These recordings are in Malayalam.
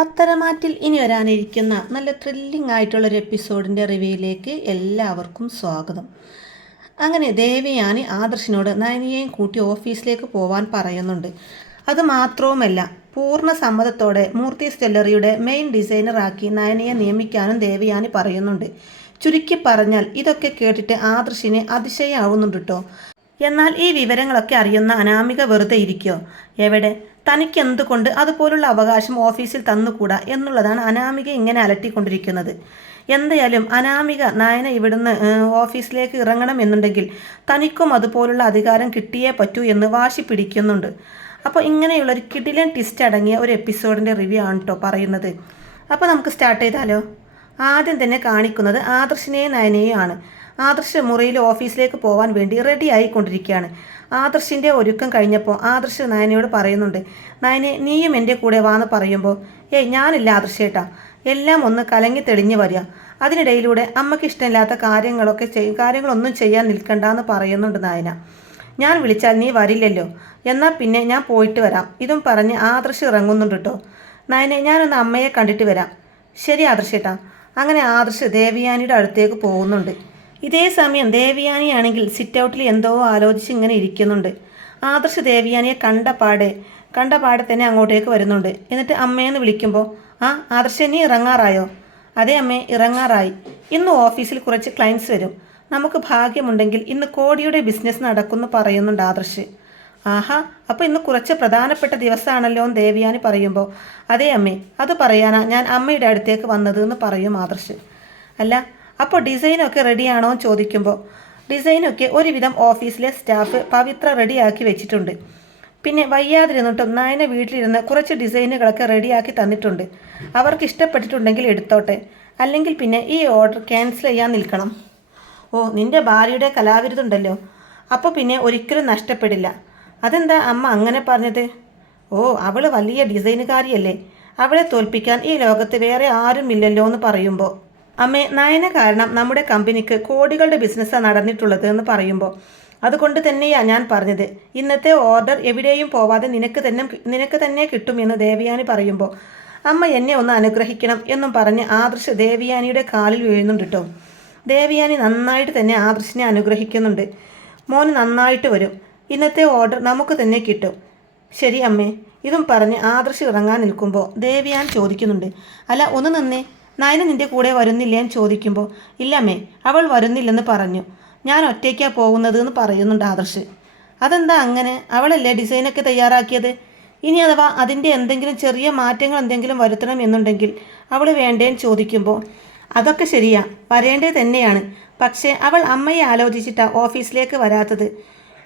പത്തരമാറ്റിൽ ഇനി വരാനിരിക്കുന്ന നല്ല ത്രില്ലിംഗ് ആയിട്ടുള്ളൊരു എപ്പിസോഡിന്റെ റിവ്യൂയിലേക്ക് എല്ലാവർക്കും സ്വാഗതം. അങ്ങനെ ദേവിയാനി ആദർശിനോട് നയനിയെയും കൂട്ടി ഓഫീസിലേക്ക് പോവാൻ പറയുന്നുണ്ട്. അത് മാത്രവുമല്ല പൂർണ സമ്മതത്തോടെ മൂർത്തി സ്റ്റെല്ലറിയുടെ മെയിൻ ഡിസൈനറാക്കി നയനിയെ നിയമിക്കാനും ദേവിയാനി പറയുന്നുണ്ട്. ചുരുക്കി പറഞ്ഞാൽ ഇതൊക്കെ കേട്ടിട്ട് ആദർശിന് അതിശയാവുന്നുണ്ട് കേട്ടോ എന്നാൽ ഈ വിവരങ്ങളൊക്കെ അറിയുന്ന അനാമിക വെറുതെ ഇരിക്കോ? എവിടെ? തനിക്ക് എന്തുകൊണ്ട് അതുപോലുള്ള അവകാശം ഓഫീസിൽ തന്നുകൂടാ എന്നുള്ളതാണ് അനാമിക ഇങ്ങനെ അലട്ടിക്കൊണ്ടിരിക്കുന്നത്. എന്തായാലും അനാമിക നയന ഇവിടുന്ന് ഓഫീസിലേക്ക് ഇറങ്ങണം എന്നുണ്ടെങ്കിൽ തനിക്കും അതുപോലുള്ള അധികാരം കിട്ടിയേ പറ്റൂ എന്ന് വാശി പിടിക്കുന്നുണ്ട്. അപ്പോൾ ഇങ്ങനെയുള്ള ഒരു കിടിലൻ ട്വിസ്റ്റ് അടങ്ങിയ ഒരു എപ്പിസോഡിന്റെ റിവ്യൂ ആണ് കേട്ടോ പറയുന്നത്. അപ്പോൾ നമുക്ക് സ്റ്റാർട്ട് ചെയ്താലോ? ആദ്യം തന്നെ കാണിക്കുന്നത് ആദർശിനെയും നയനെയും ആണ്. ആദർശ് മുറിയിൽ ഓഫീസിലേക്ക് പോകാൻ വേണ്ടി റെഡി ആയിക്കൊണ്ടിരിക്കുകയാണ്. ആദർശിന്റെ ഒരുക്കം കഴിഞ്ഞപ്പോൾ ആദർശ് നയനയോട് പറയുന്നുണ്ട് നയനെ നീയും എന്റെ കൂടെ വാന്ന് പറയുമ്പോൾ ഏയ് ഞാനില്ല ആദർശേട്ടാ. എല്ലാം ഒന്ന് കലങ്ങി തെളിഞ്ഞു വരിക. അതിനിടയിലൂടെ അമ്മയ്ക്ക് ഇഷ്ടമില്ലാത്ത കാര്യങ്ങളൊക്കെ ചെയ് കാര്യങ്ങളൊന്നും ചെയ്യാൻ നിൽക്കണ്ടെന്ന് പറയുന്നുണ്ട് നായന. ഞാൻ വിളിച്ചാൽ നീ വരില്ലല്ലോ. എന്നാൽ പിന്നെ ഞാൻ പോയിട്ട് വരാം. ഇതും പറഞ്ഞ് ആദർശ് ഇറങ്ങുന്നുണ്ട് കേട്ടോ നയനെ ഞാനൊന്ന് അമ്മയെ കണ്ടിട്ട് വരാം. ശരി ആദർശേട്ടാ. അങ്ങനെ ആദർശ് ദേവിയാനിയുടെ അടുത്തേക്ക് പോകുന്നുണ്ട്. ഇതേ സമയം ദേവിയാനിയാണെങ്കിൽ സിറ്റ് ഔട്ടിൽ എന്തോ ആലോചിച്ച് ഇങ്ങനെ ഇരിക്കുന്നുണ്ട്. ആദർശ് ദേവിയാനിയെ കണ്ട പാടെ കണ്ട പാടെ തന്നെ അങ്ങോട്ടേക്ക് വരുന്നുണ്ട്. എന്നിട്ട് അമ്മയെന്ന് വിളിക്കുമ്പോൾ ആ ആദർശ നീ ഇറങ്ങാറായോ? അതേ അമ്മേ ഇറങ്ങാറായി. ഇന്ന് ഓഫീസിൽ കുറച്ച് ക്ലയൻസ് വരും. നമുക്ക് ഭാഗ്യമുണ്ടെങ്കിൽ ഇന്ന് കോടിയുടെ ബിസിനസ് നടക്കുമെന്ന് പറയുന്നുണ്ട് ആദർശ്. ആഹാ അപ്പോൾ ഇന്ന് കുറച്ച് പ്രധാനപ്പെട്ട ദിവസമാണല്ലോ എന്ന് ദേവിയാനി പറയുമ്പോൾ അതേ അമ്മേ അത് പറയാനാ ഞാൻ അമ്മയുടെ അടുത്തേക്ക് വന്നത് എന്ന് പറയും ആദർശ്. അല്ല അപ്പോൾ ഡിസൈനൊക്കെ റെഡിയാണോ എന്ന് ചോദിക്കുമ്പോൾ ഡിസൈനൊക്കെ ഒരുവിധം ഓഫീസിലെ സ്റ്റാഫ് പവിത്ര റെഡിയാക്കി വെച്ചിട്ടുണ്ട്. പിന്നെ വയ്യാതിരുന്നിട്ടും നയന വീട്ടിലിരുന്ന് കുറച്ച് ഡിസൈനുകളൊക്കെ റെഡിയാക്കി തന്നിട്ടുണ്ട്. അവർക്ക് ഇഷ്ടപ്പെട്ടിട്ടുണ്ടെങ്കിൽ എടുത്തോട്ടെ. അല്ലെങ്കിൽ പിന്നെ ഈ ഓർഡർ ക്യാൻസൽ ചെയ്യാൻ നിൽക്കണം. ഓ നിന്റെ ഭാര്യയുടെ കലാവിരുതുണ്ടല്ലോ അപ്പോൾ പിന്നെ ഒരിക്കലും നഷ്ടപ്പെടില്ല. അതെന്താ അമ്മ അങ്ങനെ പറഞ്ഞത്? ഓ അവൾ വലിയ ഡിസൈനുകാരിയല്ലേ. അവളെ തോൽപ്പിക്കാൻ ഈ ലോകത്ത് വേറെ ആരുമില്ലല്ലോ എന്ന് പറയുമ്പോൾ അമ്മേ നയന കാരണം നമ്മുടെ കമ്പനിക്ക് കോടികളുടെ ബിസിനസ്സാണ് നടന്നിട്ടുള്ളത് എന്ന് പറയുമ്പോൾ അതുകൊണ്ട് തന്നെയാണ് ഞാൻ പറഞ്ഞത്. ഇന്നത്തെ ഓർഡർ എവിടെയും പോവാതെ നിനക്ക് തന്നെ നിനക്ക് തന്നെ കിട്ടും എന്ന് ദേവയാനി പറയുമ്പോൾ അമ്മ എന്നെ ഒന്ന് അനുഗ്രഹിക്കണം എന്നും പറഞ്ഞ് ആദർശ് ദേവിയാനിയുടെ കാലിൽ വീഴുന്നുണ്ട് കേട്ടോ ദേവിയാനി നന്നായിട്ട് തന്നെ ആദർശിനെ അനുഗ്രഹിക്കുന്നുണ്ട്. മോന് നന്നായിട്ട് വരും. ഇന്നത്തെ ഓർഡർ നമുക്ക് തന്നെ കിട്ടും. ശരി അമ്മേ. ഇതും പറഞ്ഞ് ആദർശ് ഇറങ്ങാൻ നിൽക്കുമ്പോൾ ദേവിയാൻ ചോദിക്കുന്നുണ്ട്. അല്ല ഒന്ന് നിന്നേ. നയന നിന്റെ കൂടെ വരുന്നില്ലേ എന്ന് ചോദിക്കുമ്പോൾ ഇല്ലമ്മേ അവൾ വരുന്നില്ലെന്ന് പറഞ്ഞു. ഞാൻ ഒറ്റയ്ക്കാ പോകുന്നത് എന്ന് പറയുന്നുണ്ട് ആദർശ്. അതെന്താ അങ്ങനെ? അവളല്ലേ ഡിസൈനൊക്കെ തയ്യാറാക്കിയത്? ഇനി അഥവാ അതിന്റെ എന്തെങ്കിലും ചെറിയ മാറ്റങ്ങൾ എന്തെങ്കിലും വരുത്തണം എന്നുണ്ടെങ്കിൽ അവൾ വേണ്ടേന്ന് ചോദിക്കുമ്പോൾ അതൊക്കെ ശരിയാ വരേണ്ടത് തന്നെയാണ്. പക്ഷേ അവൾ അമ്മയെ ആലോചിച്ചിട്ടാണ് ഓഫീസിലേക്ക് വരാത്തത്.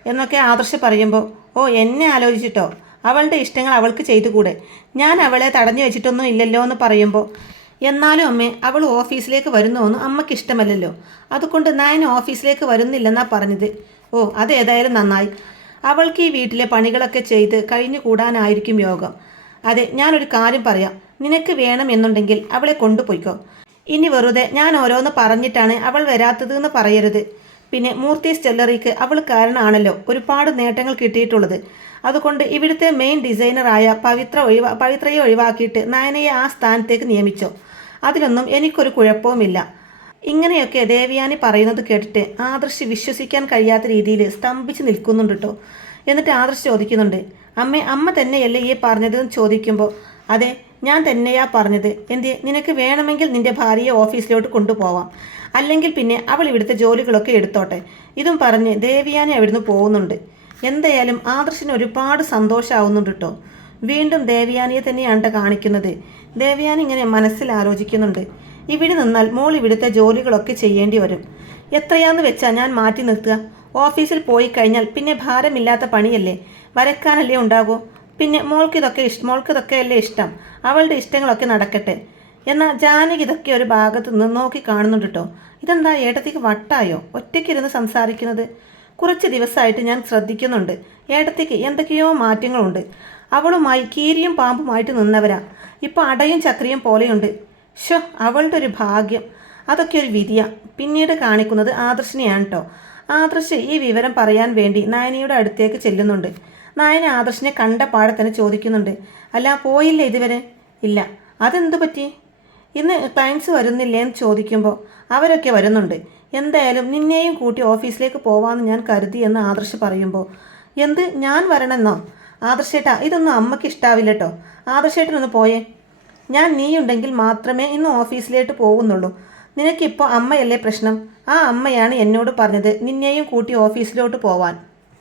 എന്നൊക്കെ ആദർശ് പറയുമ്പോൾ ഓ എന്നെ ആലോചിച്ചിട്ടോ? അവളുടെ ഇഷ്ടങ്ങൾ അവൾക്ക് ചെയ്തുകൂടെ? ഞാൻ അവളെ തടഞ്ഞു വെച്ചിട്ടൊന്നും ഇല്ലല്ലോ എന്ന് പറയുമ്പോൾ എന്നാലും അമ്മേ അവൾ ഓഫീസിലേക്ക് വരുന്നോന്നും അമ്മയ്ക്ക് ഇഷ്ടമല്ലല്ലോ. അതുകൊണ്ട് നയൻ ഓഫീസിലേക്ക് വരുന്നില്ലെന്നാ പറഞ്ഞത്. ഓ അതേതായാലും നന്നായി. അവൾക്ക് ഈ വീട്ടിലെ പണികളൊക്കെ ചെയ്ത് കഴിഞ്ഞു കൂടാനായിരിക്കും യോഗം. അതെ ഞാനൊരു കാര്യം പറയാം. നിനക്ക് വേണം എന്നുണ്ടെങ്കിൽ അവളെ കൊണ്ടുപോയിക്കോ. ഇനി വെറുതെ ഞാൻ ഓരോന്ന് പറഞ്ഞിട്ടാണ് അവൾ വരാത്തതെന്ന് പറയരുത്. പിന്നെ മൂർത്തി സ്റ്റെല്ലറിക്ക് അവൾ കാരണമാണല്ലോ ഒരുപാട് നേട്ടങ്ങൾ കിട്ടിയിട്ടുള്ളത്. അതുകൊണ്ട് ഇവിടുത്തെ മെയിൻ ഡിസൈനറായ പവിത്ര ഒഴിവാ പവിത്രയെ ഒഴിവാക്കിയിട്ട് നയനയെ ആ സ്ഥാനത്തേക്ക് നിയമിച്ചോ. അതിലൊന്നും എനിക്കൊരു കുഴപ്പവുമില്ല. ഇങ്ങനെയൊക്കെ ദേവിയാനി പറയുന്നത് കേട്ടിട്ട് ആദർശ് വിശ്വസിക്കാൻ കഴിയാത്ത രീതിയിൽ സ്തംഭിച്ച് നിൽക്കുന്നുണ്ട് കേട്ടോ എന്നിട്ട് ആദർശ് ചോദിക്കുന്നുണ്ട് അമ്മേ അമ്മ തന്നെയല്ലേ ഈ പറഞ്ഞതന്ന് ചോദിക്കുമ്പോൾ അതെ ഞാൻ തന്നെയാ പറഞ്ഞത്. എന്തേ നിനക്ക് വേണമെങ്കിൽ നിന്റെ ഭാര്യയെ ഓഫീസിലോട്ട് കൊണ്ടുപോവാം. അല്ലെങ്കിൽ പിന്നെ അവൾ ഇവിടുത്തെ ജോലികളൊക്കെ എടുത്തോട്ടെ. ഇതും പറഞ്ഞ് ദേവിയാനി അവിടുന്ന് പോകുന്നുണ്ട്. എന്തായാലും ആദർശിന് ഒരുപാട് സന്തോഷമാവുന്നുണ്ട് കേട്ടോ വീണ്ടും ദേവയാനിയെ തന്നെയാണ് കാണിക്കുന്നത്. ദേവയാനി ഇങ്ങനെ മനസ്സിൽ ആലോചിക്കുന്നുണ്ട് ഇവിടെ നിന്നാൽ മോൾ ഇവിടുത്തെ ജോലികളൊക്കെ ചെയ്യേണ്ടി വരും. എത്രയാന്ന് വെച്ചാൽ ഞാൻ മാറ്റി നിർത്തുക. ഓഫീസിൽ പോയി കഴിഞ്ഞാൽ പിന്നെ ഭാരമില്ലാത്ത പണിയല്ലേ? വരക്കാനല്ലേ ഉണ്ടാകൂ? പിന്നെ മോൾക്ക് ഇതൊക്കെ ഇഷ്ടം മോൾക്ക് ഇതൊക്കെ അല്ലേ ഇഷ്ടം? അവളുടെ ഇഷ്ടങ്ങളൊക്കെ നടക്കട്ടെ. എന്നാൽ ജാനകി ഇതൊക്കെ ഒരു ഭാഗത്ത് നിന്ന് നോക്കി കാണുന്നുണ്ട് കേട്ടോ ഇതെന്താ ഏട്ടത്തേക്ക് വട്ടായോ? ഒറ്റയ്ക്കിരുന്ന് സംസാരിക്കുന്നത്? കുറച്ച് ദിവസമായിട്ട് ഞാൻ ശ്രദ്ധിക്കുന്നുണ്ട്. ഏട്ടത്തിക്ക് എന്തൊക്കെയോ മാറ്റങ്ങളുണ്ട്. അവളുമായി കീരിയും പാമ്പുമായിട്ട് നിന്നവരാ. ഇപ്പോൾ അടയും ചക്രിയും പോലെയുണ്ട്. ഷോ അവളുടെ ഒരു ഭാഗ്യം. അതൊക്കെ ഒരു വിധിയാ. പിന്നീട് കാണിക്കുന്നത് ആദർശിനെയാണ് കേട്ടോ ആദർശ് ഈ വിവരം പറയാൻ വേണ്ടി നയനിയുടെ അടുത്തേക്ക് ചെല്ലുന്നുണ്ട്. നയന ആദർശിനെ കണ്ട പാടെ തന്നെ ചോദിക്കുന്നുണ്ട്. അല്ല പോയില്ലേ ഇതുവരെ? ഇല്ല. അതെന്തു പറ്റി? ഇന്ന് ക്ലയൻസ് വരുന്നില്ലേ എന്ന് ചോദിക്കുമ്പോൾ അവരൊക്കെ വരുന്നുണ്ട്. എന്തായാലും നിന്നെയും കൂട്ടി ഓഫീസിലേക്ക് പോവാമെന്ന് ഞാൻ കരുതി എന്ന് ആദർശ് പറയുമ്പോൾ എന്ത്? ഞാൻ വരണമെന്നോ ആദർശേട്ടാ ഇതൊന്നും അമ്മയ്ക്ക് ഇഷ്ടാവില്ല കേട്ടോ ആദർശേട്ടനൊന്ന് പോയേ. ഞാൻ നീയുണ്ടെങ്കിൽ മാത്രമേ ഇന്ന് ഓഫീസിലേക്ക് പോകുന്നുള്ളൂ നിനക്കിപ്പോൾ അമ്മയല്ലേ പ്രശ്നം? ആ അമ്മയാണ് എന്നോട് പറഞ്ഞത് നിന്നെയും കൂട്ടി ഓഫീസിലോട്ട് പോവാൻ.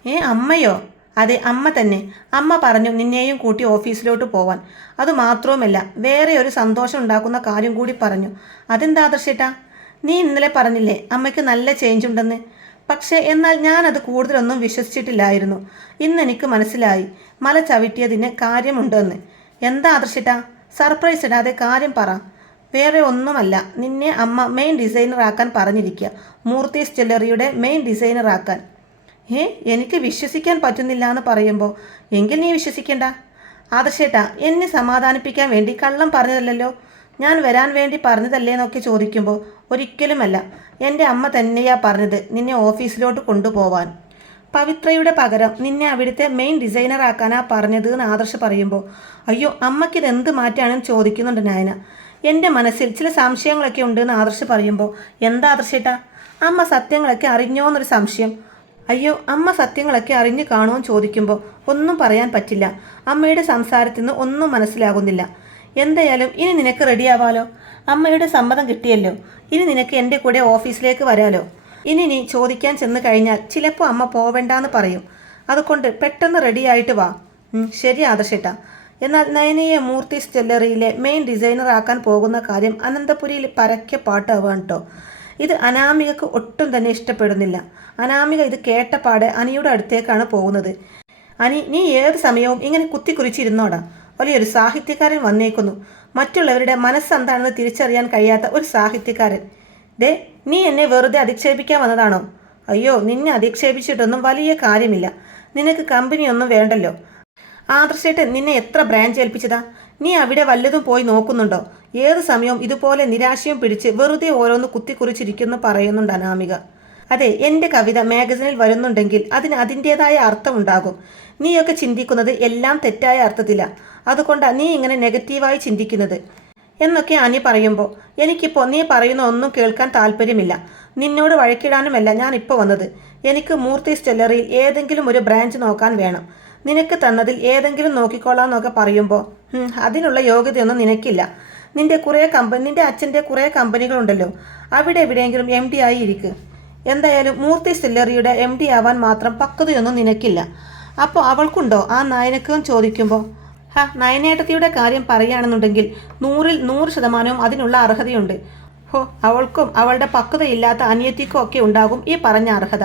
ഏ അമ്മയോ? അതെ അമ്മ തന്നെ. അമ്മ പറഞ്ഞു നിന്നെയും കൂട്ടി ഓഫീസിലോട്ട് പോവാൻ. അതുമാത്രവുമല്ല വേറെ ഒരു സന്തോഷം ഉണ്ടാക്കുന്ന കാര്യം കൂടി പറഞ്ഞു. അതെന്താ ആദർശേട്ടാ? നീ ഇന്നലെ പറഞ്ഞില്ലേ അമ്മയ്ക്ക് നല്ല ചേഞ്ച് ഉണ്ടെന്ന്? പക്ഷേ എന്നാൽ ഞാനത് കൂടുതലൊന്നും വിശ്വസിച്ചിട്ടില്ലായിരുന്നു. ഇന്ന് എനിക്ക് മനസ്സിലായി. മല ചവിട്ടിയതിന് കാര്യമുണ്ടെന്ന്. എന്താ ആദർശിട്ടാ? സർപ്രൈസ് ഇടാതെ കാര്യം പറ. വേറെ ഒന്നുമല്ല. നിന്നെ അമ്മ മെയിൻ ഡിസൈനറാക്കാൻ പറഞ്ഞിരിക്കുക മൂർത്തി ജ്വല്ലറിയുടെ മെയിൻ ഡിസൈനറാക്കാൻ ഏ എനിക്ക് വിശ്വസിക്കാൻ പറ്റുന്നില്ല എന്ന് പറയുമ്പോൾ എങ്കിൽ നീ വിശ്വസിക്കേണ്ട. ആദർശേട്ടാ എന്നെ സമാധാനിപ്പിക്കാൻ വേണ്ടി കള്ളം പറഞ്ഞതല്ലല്ലോ. ഞാൻ വരാൻ വേണ്ടി പറഞ്ഞതല്ലേ എന്നൊക്കെ ചോദിക്കുമ്പോൾ ഒരിക്കലുമല്ല. എന്റെ അമ്മ തന്നെയാ പറഞ്ഞത് നിന്നെ ഓഫീസിലോട്ട് കൊണ്ടുപോവാൻ. പവിത്രയുടെ പകരം നിന്നെ അവിടുത്തെ മെയിൻ ഡിസൈനർ ആക്കാനാ പറഞ്ഞത് എന്ന് ആദർശ് പറയുമ്പോൾ അയ്യോ അമ്മയ്ക്കിത് എന്ത് മാറ്റാണെന്ന് ചോദിക്കുന്നുണ്ട് നായന. എന്റെ മനസ്സിൽ ചില സംശയങ്ങളൊക്കെ ഉണ്ട് എന്ന് ആദർശ് പറയുമ്പോൾ എന്താ ആദർശേട്ടാ അമ്മ സത്യങ്ങളൊക്കെ അറിഞ്ഞോ എന്നൊരു സംശയം. അയ്യോ അമ്മ സത്യങ്ങളൊക്കെ അറിഞ്ഞു കാണുമെന്ന് ചോദിക്കുമ്പോൾ ഒന്നും പറയാൻ പറ്റില്ല. അമ്മയുടെ സംസാരത്തിൽ നിന്ന് ഒന്നും മനസ്സിലാകുന്നില്ല. എന്തായാലും ഇനി നിനക്ക് റെഡിയാവാലോ? അമ്മയുടെ സമ്മതം കിട്ടിയല്ലോ. ഇനി നിനക്ക് എന്റെ കൂടെ ഓഫീസിലേക്ക് വരാലോ. ഇനി നീ ചോദിക്കാൻ ചെന്ന് കഴിഞ്ഞാൽ ചിലപ്പോൾ അമ്മ പോവേണ്ടെന്ന് പറയും. അതുകൊണ്ട് പെട്ടെന്ന് റെഡിയായിട്ട് വാ. ശരി ആദർശേട്ട. എന്നാൽ നയനയെ മൂർത്തീസ് ജ്വല്ലറിയിലെ മെയിൻ ഡിസൈനർ ആക്കാൻ പോകുന്ന കാര്യം അനന്തപുരിയിൽ പരക്കെ പാട്ടാവാണ് കേട്ടോ ഇത് അനാമികക്ക് ഒട്ടും തന്നെ ഇഷ്ടപ്പെടുന്നില്ല. അനാമിക ഇത് കേട്ട പാടെ അനിയുടെ അടുത്തേക്കാണ് പോകുന്നത്. അനി നീ ഏത് സമയവും ഇങ്ങനെ കുത്തിക്കുറിച്ചിരുന്നോടാ. വലിയൊരു സാഹിത്യകാരൻ വന്നേക്കുന്നു. മറ്റുള്ളവരുടെ മനസ്സെന്താണെന്ന് തിരിച്ചറിയാൻ കഴിയാത്ത ഒരു സാഹിത്യകാരൻ. ദേ നീ എന്നെ വെറുതെ അധിക്ഷേപിക്കാൻ വന്നതാണോ? അയ്യോ നിന്നെ അധിക്ഷേപിച്ചിട്ടൊന്നും വലിയ കാര്യമില്ല. നിനക്ക് കമ്പനിയൊന്നും വേണ്ടല്ലോ. ആദർശേട്ടൻ നിന്നെ എത്ര ബ്രാഞ്ച് ഏൽപ്പിച്ചതാ? നീ അവിടെ വല്ലതും പോയി നോക്കുന്നുണ്ടോ? ഏത് സമയവും ഇതുപോലെ നിരാശയും പിടിച്ച് വെറുതെ ഓരോന്ന് കുത്തിക്കുറിച്ചിരിക്കുന്നു പറയുന്നുണ്ട് അനാമിക. അതെ എന്റെ കവിത മാഗസിനിൽ വരുന്നുണ്ടെങ്കിൽ അതിന് അതിന്റേതായ അർത്ഥമുണ്ടാകും. നീയൊക്കെ ചിന്തിക്കുന്നത് എല്ലാം തെറ്റായ അർത്ഥത്തിലാ. അതുകൊണ്ടാണ് നീ ഇങ്ങനെ നെഗറ്റീവായി ചിന്തിക്കുന്നത്. എന്നൊക്കെ അനി പറയുമ്പോൾ എനിക്കിപ്പോൾ നീ പറയുന്ന ഒന്നും കേൾക്കാൻ താല്പര്യമില്ല. നിന്നോട് വഴക്കിടാനുമല്ല ഞാൻ ഇപ്പോൾ വന്നത്. എനിക്ക് മൂർത്തി സ്റ്റെല്ലറിയിൽ ഏതെങ്കിലും ഒരു ബ്രാഞ്ച് നോക്കാൻ വേണം. നിനക്ക് തന്നതിൽ ഏതെങ്കിലും നോക്കിക്കോളാം എന്നൊക്കെ പറയുമ്പോൾ "ഹും, അതിനുള്ള യോഗ്യതയൊന്നും നിനക്കില്ല. നിന്റെ കുറേ കമ്പനി നിന്റെ അച്ഛന്റെ കുറേ കമ്പനികളുണ്ടല്ലോ. അവിടെ എവിടെയെങ്കിലും എം ഡി ആയി ഇരിക്ക്. എന്തായാലും മൂർത്തി സ്റ്റെല്ലറിയുടെ എം ഡി ആവാൻ മാത്രം പക്വതയൊന്നും നിനക്കില്ല. അപ്പോൾ അവൾക്കുണ്ടോ ആ നായനക്കും ചോദിക്കുമ്പോൾ ഹാ നയനേട്ടത്തിയുടെ കാര്യം പറയുകയാണെന്നുണ്ടെങ്കിൽ നൂറിൽ നൂറ് ശതമാനവും അതിനുള്ള അർഹതയുണ്ട്. ഹോ അവൾക്കും അവളുടെ പക്വതയില്ലാത്ത അനിയത്തിക്കും ഒക്കെ ഉണ്ടാകും ഈ പറഞ്ഞ അർഹത.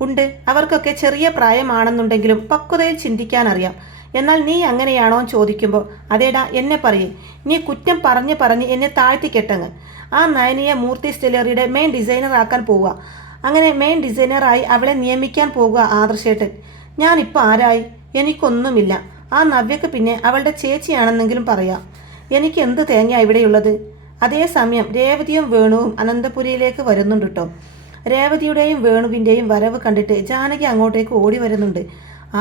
ഉണ്ട് അവർക്കൊക്കെ ചെറിയ പ്രായമാണെന്നുണ്ടെങ്കിലും പക്വതയിൽ ചിന്തിക്കാൻ അറിയാം. എന്നാൽ നീ അങ്ങനെയാണോ ചോദിക്കുമ്പോൾ അതേടാ എന്നെ പറയേ. നീ കുറ്റം പറഞ്ഞ് പറഞ്ഞ് എന്നെ താഴ്ത്തിക്കെട്ടങ്ങ് ആ നയനിയെ മൂർത്തി സ്റ്റെലറിയുടെ മെയിൻ ഡിസൈനർ ആക്കാൻ പോവുക. അങ്ങനെ മെയിൻ ഡിസൈനറായി അവളെ നിയമിക്കാൻ പോവുക ആദർശേട്ടൻ. ഞാനിപ്പോൾ ആരായി? എനിക്കൊന്നുമില്ല. ആ നവ്യക്ക് പിന്നെ അവളുടെ ചേച്ചിയാണെന്നെങ്കിലും പറയാം. എനിക്ക് എന്ത് തേങ്ങ ഇവിടെയുള്ളത് അതേസമയം രേവതിയും വേണുവും അനന്തപുരിയിലേക്ക് വരുന്നുണ്ട് കേട്ടോ രേവതിയുടെയും വേണുവിന്റെയും വരവ് കണ്ടിട്ട് ജാനകി അങ്ങോട്ടേക്ക് ഓടി വരുന്നുണ്ട്.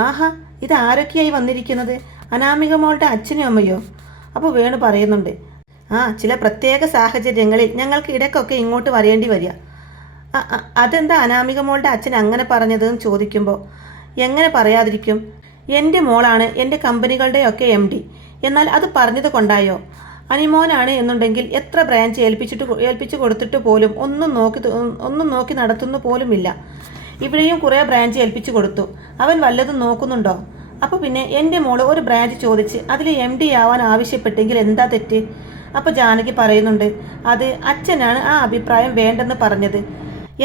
ആഹാ ഇത് ആരൊക്കെയായി വന്നിരിക്കുന്നത്? അനാമിക മോളുടെ അച്ഛനും അമ്മയോ? അപ്പോൾ വേണു പറയുന്നുണ്ട്. ആ ചില പ്രത്യേക സാഹചര്യങ്ങളിൽ ഞങ്ങൾക്ക് ഇടയ്ക്കൊക്കെ ഇങ്ങോട്ട് വരേണ്ടി വരിക. അതെന്താ അനാമിക മോളുടെ അച്ഛൻ അങ്ങനെ പറഞ്ഞതെന്ന് ചോദിക്കുമ്പോൾ എങ്ങനെ പറയാതിരിക്കും? എന്റെ മോളാണ് എന്റെ കമ്പനികളുടെയൊക്കെ എം ഡി എന്നാൽ അത് പറഞ്ഞത് കൊണ്ടായോ? അനിമോനാണ് എന്നുണ്ടെങ്കിൽ എത്ര ബ്രാഞ്ച് ഏൽപ്പിച്ചിട്ട് ഏൽപ്പിച്ചു കൊടുത്തിട്ട് പോലും ഒന്നും നോക്കി ഒന്നും നോക്കി നടത്തുന്നു പോലുമില്ല. ഇവിടെയും കുറേ ബ്രാഞ്ച് ഏൽപ്പിച്ചു കൊടുത്തു. അവൻ വല്ലതും നോക്കുന്നുണ്ടോ? അപ്പോൾ പിന്നെ എന്റെ മോൾ ഒരു ബ്രാഞ്ച് ചോദിച്ച് അതിൽ എം ഡി ആവാൻ ആവശ്യപ്പെട്ടെങ്കിൽ എന്താ തെറ്റ്? അപ്പോൾ ജാനകി പറയുന്നുണ്ട് അത് അച്ഛനാണ് ആ അഭിപ്രായം വേണ്ടെന്ന് പറഞ്ഞത്.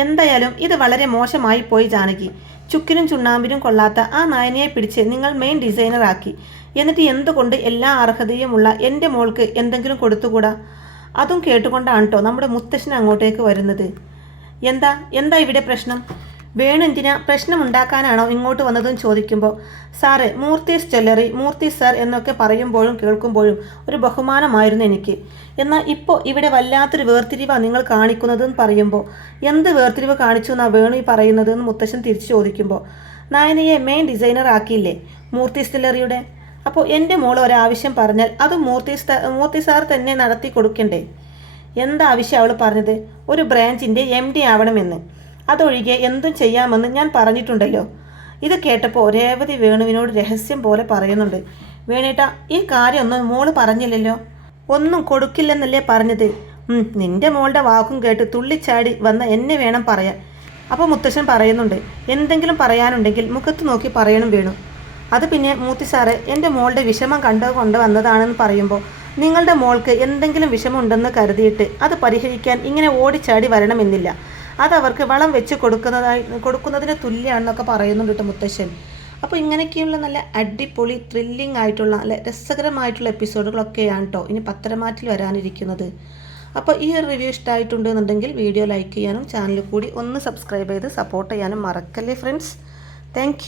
എന്തായാലും ഇത് വളരെ മോശമായി പോയി ജാനകി. ചുക്കിനും ചുണ്ണാമ്പിനും കൊള്ളാത്ത ആ നായനയെ പിടിച്ച് നിങ്ങൾ മെയിൻ ഡിസൈനർ ആക്കി. എന്നിട്ട് എന്തുകൊണ്ട് എല്ലാ അർഹതയുമുള്ള എന്റെ മോൾക്ക് എന്തെങ്കിലും കൊടുത്തുകൂടാ? അതും കേട്ടുകൊണ്ടാണ് കേട്ടോ നമ്മുടെ മുത്തശ്ശൻ അങ്ങോട്ടേക്ക് വരുന്നത്. എന്താ? എന്താ ഇവിടെ പ്രശ്നം? വേണു എന്തിനാ പ്രശ്നം ഉണ്ടാക്കാനാണോ ഇങ്ങോട്ട് വന്നതെന്ന് ചോദിക്കുമ്പോൾ sir Moorthy's jewellery Moorthy sir എന്നൊക്കെ പറയുമ്പോഴും കേൾക്കുമ്പോഴും ഒരു ബഹുമാനമായിരുന്നു എനിക്ക്. എന്നാൽ ഇപ്പോൾ ഇവിടെ വല്ലാത്തൊരു വേർതിരിവാണ് നിങ്ങൾ കാണിക്കുന്നതെന്ന് പറയുമ്പോൾ എന്ത് വേർതിരിവ് കാണിച്ചു എന്നാ വേണു ഈ പറയുന്നതെന്ന് മുത്തശ്ശൻ തിരിച്ചു ചോദിക്കുമ്പോൾ നായനയെ മെയിൻ ഡിസൈനർ ആക്കിയില്ലേ മൂർത്തി ജ്വല്ലറിയുടെ? അപ്പോൾ എന്റെ മോൾ ഒരാവശ്യം പറഞ്ഞാൽ അത് മൂർത്തി മൂർത്തി സാർ തന്നെ നടത്തി കൊടുക്കണ്ടേ? എന്താവശ്യം അവൾ പറഞ്ഞത്? ഒരു ബ്രാഞ്ചിന്റെ എം ഡി ആവണമെന്ന്. അതൊഴികെ എന്തും ചെയ്യാമെന്ന് ഞാൻ പറഞ്ഞിട്ടുണ്ടല്ലോ. ഇത് കേട്ടപ്പോൾ രേവതി വേണുവിനോട് രഹസ്യം പോലെ പറയുന്നുണ്ട്. വേണേട്ട ഈ കാര്യമൊന്നും മോൾ പറഞ്ഞില്ലല്ലോ. ഒന്നും കൊടുക്കില്ലെന്നല്ലേ പറഞ്ഞത്. നിന്റെ മോളുടെ വാക്കും കേട്ട് തുള്ളിച്ചാടി വന്ന എന്നെ വേണം പറയാൻ. അപ്പോൾ മുത്തശ്ശൻ പറയുന്നുണ്ട് എന്തെങ്കിലും പറയാനുണ്ടെങ്കിൽ മുഖത്ത് നോക്കി പറയണം വേണു. അത് പിന്നെ മൂത്തി സാറ് എന്റെ മോളുടെ വിഷമം കണ്ടു കൊണ്ട് വന്നതാണെന്ന് പറയുമ്പോൾ നിങ്ങളുടെ മോൾക്ക് എന്തെങ്കിലും വിഷമമുണ്ടെന്ന് കരുതിയിട്ട് അത് പരിഹരിക്കാൻ ഇങ്ങനെ ഓടിച്ചാടി വരണമെന്നില്ല. അത് അവർക്ക് വളം വെച്ച് കൊടുക്കുന്നതായി കൊടുക്കുന്നതിന് തുല്യമാണെന്നൊക്കെ പറയുന്നുണ്ട് കേട്ടോ മുത്തശ്ശൻ. അപ്പോൾ ഇങ്ങനെയൊക്കെയുള്ള നല്ല അടിപൊളി ത്രില്ലിംഗ് ആയിട്ടുള്ള നല്ല രസകരമായിട്ടുള്ള എപ്പിസോഡുകളൊക്കെയാണ് കേട്ടോ ഇനി പത്തരമാറ്റിൽ വരാനിരിക്കുന്നത്. അപ്പോൾ ഈ ഒരു റിവ്യൂ ഇഷ്ടമായിട്ടുണ്ട് എന്നുണ്ടെങ്കിൽ വീഡിയോ ലൈക്ക് ചെയ്യാനും ചാനൽ കൂടി ഒന്ന് സബ്സ്ക്രൈബ് ചെയ്ത് സപ്പോർട്ട് ചെയ്യാനും മറക്കല്ലേ ഫ്രണ്ട്സ് താങ്ക്